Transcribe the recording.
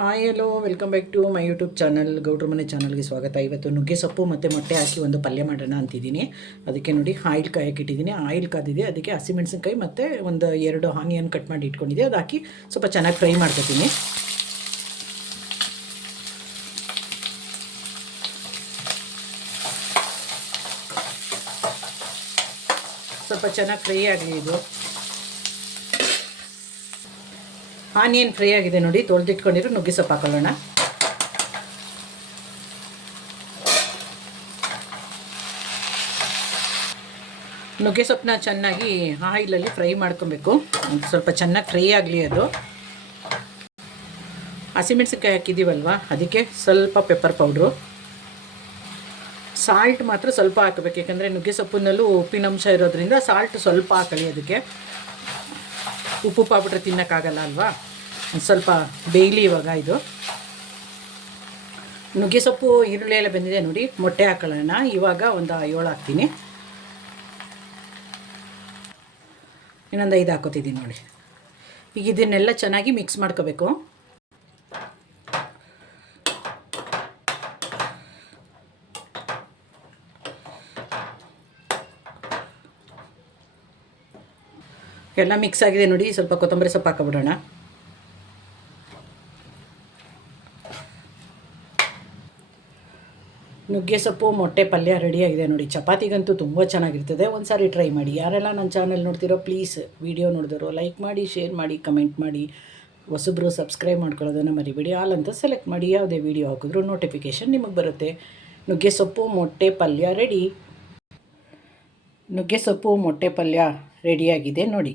Hi hello welcome back to my YouTube channel ಗೌಡ್ರ ಮನೆ ಚಾನಲ್ಗೆ ಸ್ವಾಗತ. ಇವತ್ತು ನುಗ್ಗೆ ಸೊಪ್ಪು ಮತ್ತು ಮೊಟ್ಟೆ ಹಾಕಿ ಒಂದು ಪಲ್ಯ ಮಾಡೋಣ ಅಂತಿದ್ದೀನಿ. ಅದಕ್ಕೆ ನೋಡಿ ಆಯಿಲ್ ಕಾಯಕ್ಕೆ ಇಟ್ಟಿದ್ದೀನಿ. ಆಯಿಲ್ ಕಾದಿದೆ, ಅದಕ್ಕೆ ಹಸಿಮೆಣಸಿನ್ಕಾಯಿ ಮತ್ತು ಒಂದು 2 ಆನಿಯನ್ ಕಟ್ ಮಾಡಿ ಇಟ್ಕೊಂಡಿದ್ದೆ. ಅದು ಹಾಕಿ ಸ್ವಲ್ಪ ಚೆನ್ನಾಗಿ ಫ್ರೈ ಮಾಡ್ಕೊತೀನಿ. ಸ್ವಲ್ಪ ಚೆನ್ನಾಗಿ ಫ್ರೈ ಆಗಲಿ. ಇದು ಆನಿಯನ್ ಫ್ರೈ ಆಗಿದೆ ನೋಡಿ, ತೊಳೆದಿಟ್ಕೊಂಡಿರೋ ನುಗ್ಗೆ ಸೊಪ್ಪು ಹಾಕೊಳ್ಳೋಣ. ನುಗ್ಗೆ ಸೊಪ್ಪನ್ನ ಚೆನ್ನಾಗಿ ಆಯಿಲಲ್ಲಿ ಫ್ರೈ ಮಾಡ್ಕೊಬೇಕು. ಸ್ವಲ್ಪ ಚೆನ್ನಾಗಿ ಫ್ರೈ ಆಗಲಿ. ಅದು ಹಸಿಮೆಣಸಿನ್ಕಾಯಿ ಹಾಕಿದ್ದೀವಲ್ವ, ಅದಕ್ಕೆ ಸ್ವಲ್ಪ ಪೆಪ್ಪರ್ ಪೌಡ್ರು, ಸಾಲ್ಟ್ ಮಾತ್ರ ಸ್ವಲ್ಪ ಹಾಕಬೇಕು. ಯಾಕಂದರೆ ನುಗ್ಗೆ ಸೊಪ್ಪಿನಲ್ಲೂ ಉಪ್ಪಿನಂಶ ಇರೋದ್ರಿಂದ ಸಾಲ್ಟ್ ಸ್ವಲ್ಪ ಹಾಕೊಳ್ಳಿ. ಅದಕ್ಕೆ ಉಪ್ಪು ಹಾಕ್ಬಿಟ್ರೆ ತಿನ್ನೋಕ್ಕಾಗಲ್ಲ ಅಲ್ವಾ. ಒಂದು ಸ್ವಲ್ಪ ಬೇಯಲಿ. ಇವಾಗ ಇದು ನುಗ್ಗೆ ಸೊಪ್ಪು ಈರುಳ್ಳಿ ಎಲ್ಲ ಬೆಂದಿದೆ ನೋಡಿ. ಮೊಟ್ಟೆ ಹಾಕೊಳ್ಳೋಣ. ಇವಾಗ ಒಂದು 7 ಹಾಕ್ತೀನಿ. ಇನ್ನೊಂದು 5 ಹಾಕೋತಿದ್ದೀನಿ ನೋಡಿ. ಈಗ ಇದನ್ನೆಲ್ಲ ಚೆನ್ನಾಗಿ ಮಿಕ್ಸ್ ಮಾಡ್ಕೋಬೇಕು. ಎಲ್ಲ ಮಿಕ್ಸ್ ಆಗಿದೆ ನೋಡಿ. ಸ್ವಲ್ಪ ಕೊತ್ತಂಬರಿ ಸೊಪ್ಪು ಹಾಕೊಬಿಡೋಣ. ನುಗ್ಗೆ ಸೊಪ್ಪು ಮೊಟ್ಟೆ ಪಲ್ಯ ರೆಡಿಯಾಗಿದೆ ನೋಡಿ. ಚಪಾತಿಗಂತೂ ತುಂಬ ಚೆನ್ನಾಗಿರ್ತದೆ. ಒಂದು ಸಾರಿ ಟ್ರೈ ಮಾಡಿ. ಯಾರೆಲ್ಲ ನನ್ನ ಚಾನಲ್ ನೋಡ್ತಿರೋ ಪ್ಲೀಸ್ ವಿಡಿಯೋ ನೋಡಿದ್ರು ಲೈಕ್ ಮಾಡಿ, ಶೇರ್ ಮಾಡಿ, ಕಮೆಂಟ್ ಮಾಡಿ. ಹೊಸಬ್ರು ಸಬ್ಸ್ಕ್ರೈಬ್ ಮಾಡ್ಕೊಳ್ಳೋದನ್ನು ಮರಿಬೇಡಿ. ಆಲ್ ಅಂತ ಸೆಲೆಕ್ಟ್ ಮಾಡಿ. ಯಾವುದೇ ವಿಡಿಯೋ ಹಾಕಿದ್ರೂ ನೋಟಿಫಿಕೇಷನ್ ನಿಮಗೆ ಬರುತ್ತೆ. ನುಗ್ಗೆ ಸೊಪ್ಪು ಮೊಟ್ಟೆ ಪಲ್ಯ ರೆಡಿ. ನುಗ್ಗೆ ಸೊಪ್ಪು ಮೊಟ್ಟೆ ಪಲ್ಯ ರೆಡಿಯಾಗಿದೆ ನೋಡಿ.